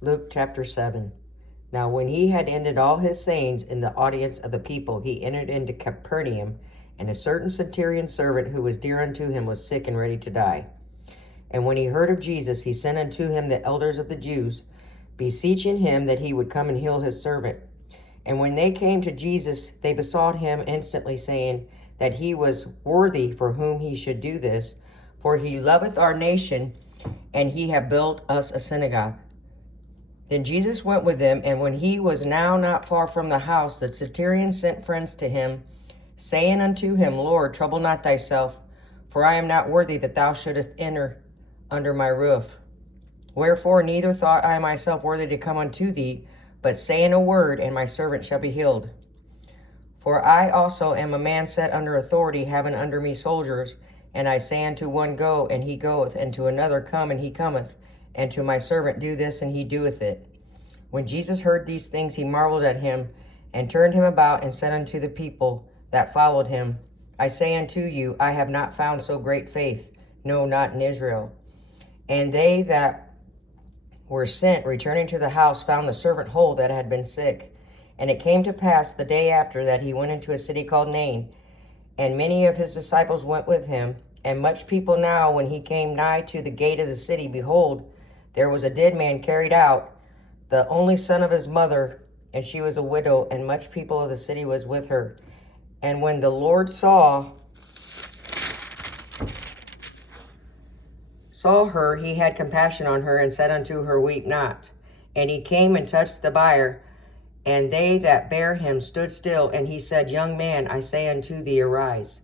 Luke chapter 7. Now when he had ended all his sayings in the audience of the people, he entered into Capernaum, and a certain centurion servant who was dear unto him was sick and ready to die. And when he heard of Jesus, he sent unto him the elders of the Jews, beseeching him that he would come and heal his servant. And when they came to Jesus, they besought him instantly, saying that he was worthy for whom he should do this, for he loveth our nation, and he have built us a synagogue. Then Jesus went with them, and when he was now not far from the house, the centurion sent friends to him, saying unto him, Lord, trouble not thyself, for I am not worthy that thou shouldest enter under my roof. Wherefore neither thought I myself worthy to come unto thee, but say in a word, and my servant shall be healed. For I also am a man set under authority, having under me soldiers, and I say unto one, Go, and he goeth, and to another, Come, and he cometh, and to my servant, Do this, and he doeth it. When Jesus heard these things, he marveled at him, and turned him about, and said unto the people that followed him, I say unto you, I have not found so great faith, no, not in Israel. And they that were sent, returning to the house, found the servant whole that had been sick. And it came to pass the day after that he went into a city called Nain, and many of his disciples went with him. And much people now, when he came nigh to the gate of the city, behold, there was a dead man carried out, the only son of his mother, and she was a widow, and much people of the city was with her. And when the Lord saw her, he had compassion on her, and said unto her, Weep not. And he came and touched the bier, and they that bare him stood still. And he said, Young man, I say unto thee, arise.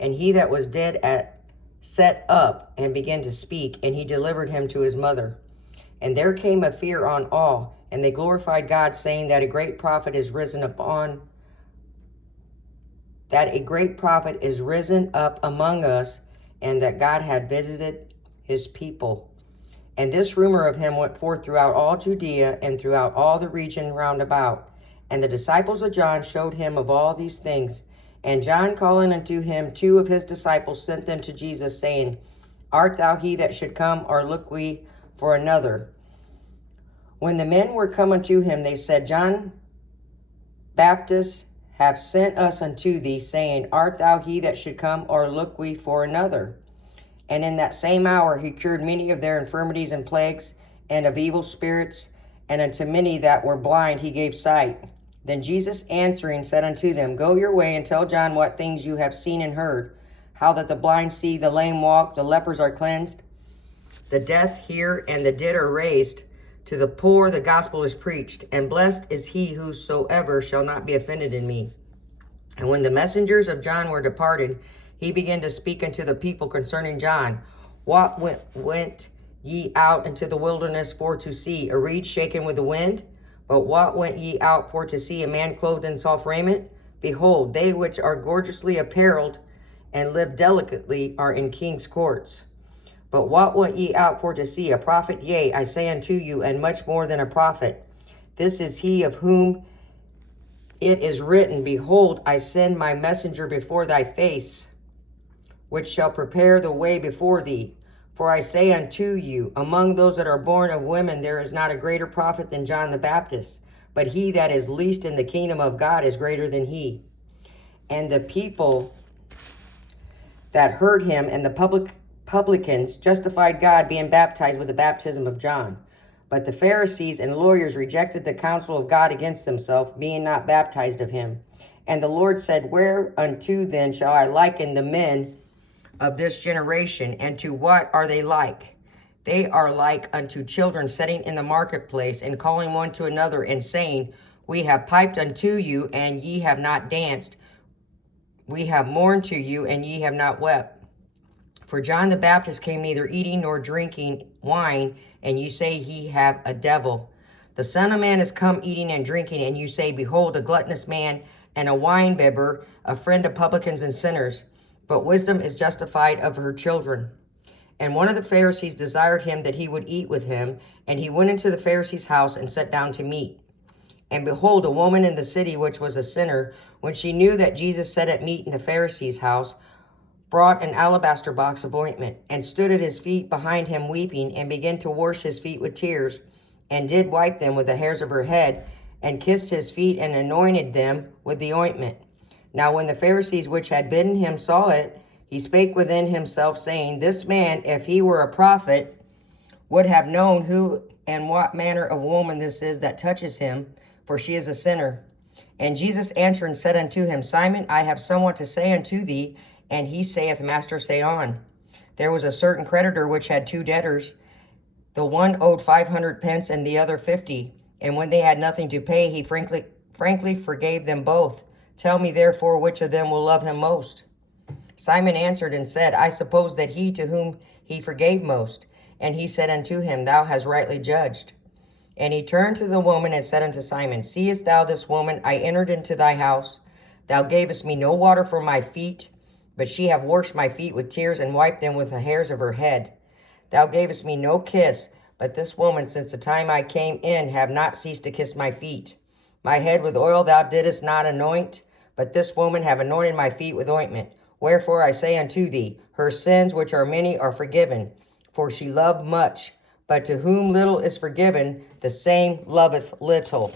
And he that was dead set up, and began to speak, and he delivered him to his mother. And there came a fear on all, and they glorified God, saying that a great prophet is risen up among us, and that God had visited his people. And this rumor of him went forth throughout all Judea, and throughout all the region round about. And the disciples of John showed him of all these things. And John, calling unto him 2 of his disciples, sent them to Jesus, saying, Art thou he that should come, or look we for another? When the men were come unto him, they said, John Baptist hath sent us unto thee, saying, Art thou he that should come, or look we for another? And in that same hour he cured many of their infirmities and plagues, and of evil spirits, and unto many that were blind he gave sight. Then Jesus answering said unto them, Go your way, and tell John what things you have seen and heard, how that the blind see, the lame walk, the lepers are cleansed, the deaf hear, and the dead are raised. To the poor the gospel is preached, and blessed is he whosoever shall not be offended in me. And when the messengers of John were departed, he began to speak unto the people concerning John. What went ye out into the wilderness for to see? A reed shaken with the wind? But what went ye out for to see? A man clothed in soft raiment? Behold, they which are gorgeously apparelled and live delicately are in king's courts. But what went ye out for to see? A prophet? Yea, I say unto you, and much more than a prophet. This is he of whom it is written, Behold, I send my messenger before thy face, which shall prepare the way before thee. For I say unto you, among those that are born of women, there is not a greater prophet than John the Baptist. But he that is least in the kingdom of God is greater than he. And the people that heard him and the publicans justified God, being baptized with the baptism of John. But the Pharisees and lawyers rejected the counsel of God against themselves, being not baptized of him. And the Lord said, Whereunto then shall I liken the men of this generation, and to what are they like? They are like unto children sitting in the marketplace, and calling one to another, and saying, We have piped unto you, and ye have not danced. We have mourned to you, and ye have not wept. For John the Baptist came neither eating nor drinking wine, and you say he have a devil. The Son of Man is come eating and drinking, and you say, Behold, a gluttonous man, and a winebibber, a friend of publicans and sinners. But wisdom is justified of her children. And one of the Pharisees desired him that he would eat with him, and he went into the Pharisee's house and sat down to meat. And behold, a woman in the city, which was a sinner, when she knew that Jesus sat at meat in the Pharisee's house, brought an alabaster box of ointment, and stood at his feet behind him weeping, and began to wash his feet with tears, and did wipe them with the hairs of her head, and kissed his feet, and anointed them with the ointment. Now when the Pharisees which had bidden him saw it, he spake within himself, saying, This man, if he were a prophet, would have known who and what manner of woman this is that touches him, for she is a sinner. And Jesus answered and said unto him, Simon, I have somewhat to say unto thee. And he saith, Master, say on. There was a certain creditor which had two debtors. The one owed 500 pence, and the other 50. And when they had nothing to pay, he frankly forgave them both. Tell me therefore which of them will love him most. Simon answered and said, I suppose that he to whom he forgave most. And he said unto him, Thou hast rightly judged. And he turned to the woman and said unto Simon, Seest thou this woman? I entered into thy house. Thou gavest me no water for my feet, but she hath washed my feet with tears, and wiped them with the hairs of her head. Thou gavest me no kiss, but this woman, since the time I came in, have not ceased to kiss my feet. My head with oil thou didst not anoint, but this woman have anointed my feet with ointment. Wherefore I say unto thee, her sins, which are many, are forgiven, for she loved much. But to whom little is forgiven, the same loveth little.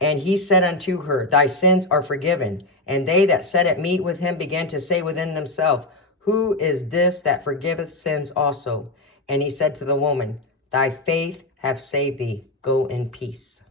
And he said unto her, Thy sins are forgiven. And they that sat at meat with him began to say within themselves, Who is this that forgiveth sins also? And he said to the woman, Thy faith hath saved thee. Go in peace.